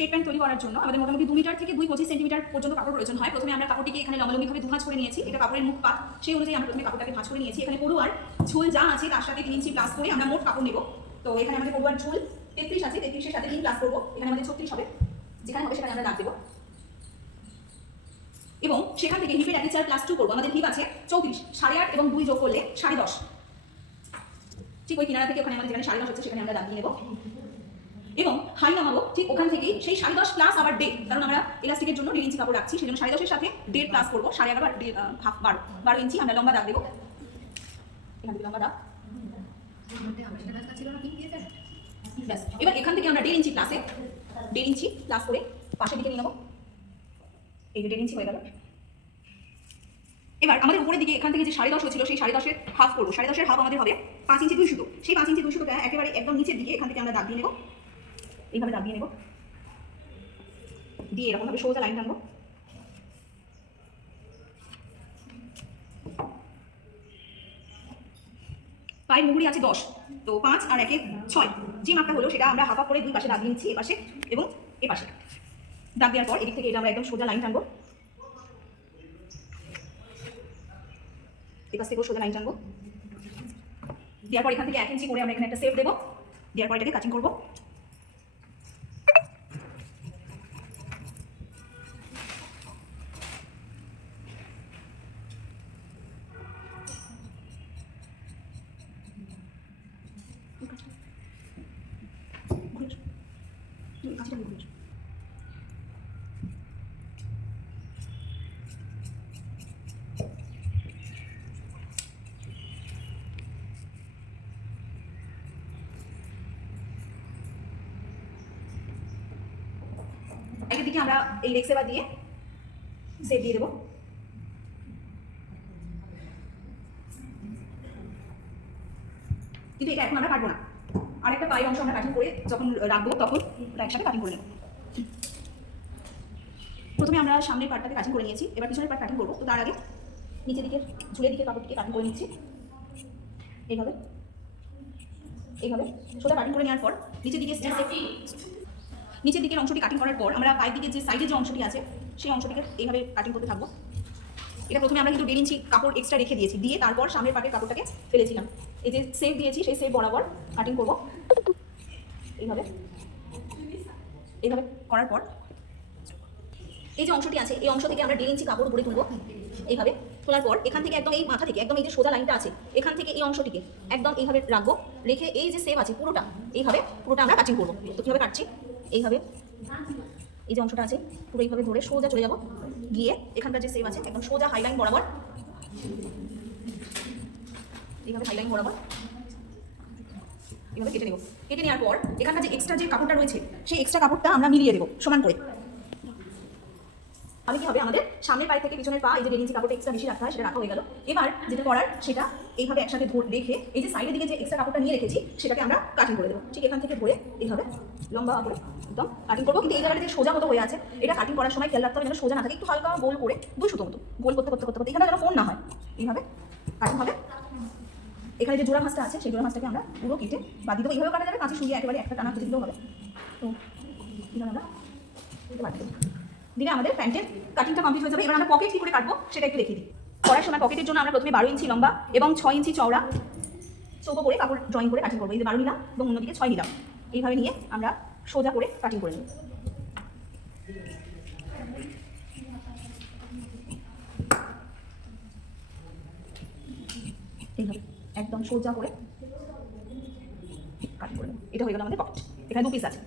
Straight pant তৈরি করার জন্য আমাদের মোটামুটি 2 মিটার থেকে 2.25 সেন্টিমিটার পর্যন্ত কাপড় প্রয়োজন হয়। প্রথমে আমরা কাপড়টিকে এখানে লম্বালম্বিভাবে 2 ভাঁজ করে নিয়েছি, এটা কাপড়ের মুখ পাত, সেই অনুযায়ী আমরা প্রথমে কাপড়টাকে ভাঁজ করে নিয়েছি। এখানে পড়ুয়ার ঝুল যা আছে তার সাথে 3 ইঞ্চি প্লাস করে আমরা মোট কাপড় নেব। তো এখানে আমাদের পড়ুয়ার ঝুল 33 আছে, 33-এর সাথে 3 প্লাস করবো, এখানে আমাদের 36 হবে, যেখানে হবে সেখানে আমরা দাগ দেবো। এবং সেখান থেকে হিপের অ্যাপিচার প্লাস 2 করবো। আমাদের হিপ আছে 34, 8.5 এবং 2 যোগ করলে 10.5। ঠিক ওই কিনারা থেকে ওখানে আমাদের যেখানে 10.5 হচ্ছে সেখানে আমরা দাগ দিয়ে নেবো। এবং হাই নামাবো ঠিক ওখান থেকেই সেই 10.5 প্লাস আবার 1.5, কারণ আমরা ইলাস্টিকের জন্য 1.5 ইঞ্চি কাপড় রাখছি, সেই জন্য 10.5-এর সাথে 1.5 প্লাস করবো, 11.5 আর 12 ইঞ্চি আমরা লম্বা দাগ দেবো। এখান থেকে লম্বা দাগ। এবার এখান থেকে আমরা 1.5 ইঞ্চি প্লাসে 1.5 ইঞ্চি প্লাস করে পাশের দিকে নিয়ে নেবো। এই যে 1.5 ইঞ্চি হয়ে গেল। এবার আমাদের উপরের দিকে এখান থেকে যে 10.5 হয়েছিল সেই 10.5-এর হাফ করবো। 10.5-এর হাফ আমাদের হবে 5 ইঞ্চি 2 সুতো। সেই 5 ইঞ্চি 2 সুতোটা একেবারে একদম নিচের দিকে এখান থেকে আমরা দাগ দিয়ে নেবো। এইভাবে দাগ দিয়ে নেবো, দিয়ে এরকমভাবে সোজা লাইন টানবো। পায়ের মুহুরি আছে 10, তো 5 আর 1 6, যে মাপটা হলো সেটা আমরা হাফ হাফ করে 2 পাশে দাগ দিয়ে নিচ্ছি, এপাশে এবং এপাশে। দাগ দেওয়ার পর এদিক থেকে এটা আমরা একদম সোজা লাইন টানবো, এপাশ থেকেও সোজা লাইন টানবো। দেওয়ার পর এখান থেকে 1 ইঞ্চি করে আমরা এখানে একটা সেপ দেবো, দেওয়ার পর এটাকে কাটিং করবো। একের দিকে আমরা এই রেক্স এবার দিয়ে সেপ দিয়ে দেবো। কিন্তু এটা এখন আমরা কাটবো না, আর একটা পায়ের অংশ আমরা কাটিং করে যখন রাখবো তখন ওটা একসাথে কাটিং করে নেব। প্রথমে আমরা সামনের পার্টটাকে কাটিং করে নিয়েছি, এবার পিছনের পার্ট কাটিং করবো। তো তার আগে নিচের দিকে ঝুলের দিকে কাপড়টিকে কাটিং করে নিচ্ছি। এইভাবে এইভাবে সোজা কাটিং করে নেওয়ার পর নিচের দিকের অংশটি কাটিং করার পর আমরা পায়ের দিকে যে সাইডের যে অংশটি আছে সেই অংশটিকে এইভাবে কাটিং করতে থাকবো। এটা প্রথমে আমরা কিন্তু 1.5 ইঞ্চি কাপড় এক্সট্রা রেখে দিয়েছি, দিয়ে তারপর সামনের পাটের কাপড়টাকে ফেলেছিলাম। এই যে সেপ দিয়েছি সেই সেপ বরাবর কাটিং করবো। এইভাবে এইভাবে করার পর এই যে অংশটি আছে এই অংশ থেকে আমরা 1.5 ইঞ্চি কাপড় উপরে তুলবো। এইভাবে তোলার পর এখান থেকে একদম এই মাথা থেকে একদম এই যে সোজা লাইনটা আছে এখান থেকে এই অংশটিকে একদম এইভাবে রাখবো, রেখে এই যে সেপ আছে পুরোটা আমরা কাটিং করবো। তো কীভাবে কাটছি, এইভাবে এই যে অংশটা আছে পুরো এইভাবে ধরে সোজা চলে যাব, গিয়ে এখানকার যে সেপ আছে একদম সোজা হাইলাইন বরাবর, এইভাবে হাইলাইন বরাবর এইভাবে কেটে নেব। কেটে নেওয়ার পর এখানকার যে এক্সট্রা যে কাপড়টা রয়েছে সেই এক্সট্রা কাপড়টা আমরা মিলিয়ে দেবো সমান করে। আমি কি হবে, আমাদের সামনের পায়ে থেকে পিছনের পা এই যে 1.5 ইঞ্চি কাপড়টা এক্সট্রা বেশি রাখা হয় সেটা রাখা হয়ে গেল। এবার যেটা করার সেটা এইভাবে একসাথে রেখে এই যে সাইডের দিকে যে এক্সট্রা কাপড়টা নিয়ে রেখেছি সেটাকে আমরা কাটিং করে দেবো। ঠিক এখান থেকে ধরে এইভাবে লম্বা করে একদম কাটিং করবো। কিন্তু এই জায়গাটা যে সোজা মতো হয়ে আছে এটা কাটিং করার সময় খেয়াল রাখতে হবে যেন সোজা না থাকে, একটু হালকা গোল করে 2 সুতো মতো গোল করতে করতে করতে করতে এখানে যেন কোণ না হয়, এইভাবে কাটিং হবে। এখানে যে জোড়া মাছটা আছে সেই জোড়া মাছটাকে আমরা পুরো কেটে বাদ দিয়ে দেবো। এইভাবে কাটা যাবে, কাঁচি শুয়ে একেবারে একটা টানা কেটে দিলেও হবে। তো এইভাবে আমরা বাদ দেবো, দিলে আমাদের প্যান্টের কাটিংটা কমপ্লিট হয়ে যাবে। এবার আমরা পকেট কী করে কাটবো সেটা একটু দেখিয়ে দিই। করার সময় পকেটের জন্য আমরা প্রথমে 12 ইঞ্চি লম্বা এবং 6 ইঞ্চি চওড়া চৌকো করে কাপড় ড্রয়িং করে কাটিং করবো। এই যে 12 নিলাম এবং অন্যদিকে 6 নিলাম, এইভাবে নিয়ে আমরা সোজা করে কাটিং করে নিই। এইভাবে একদম সোজা করে কাটিং করে নেব। এটা হয়ে গেল আমাদের পকেট। এখানে 2 পিস আছে।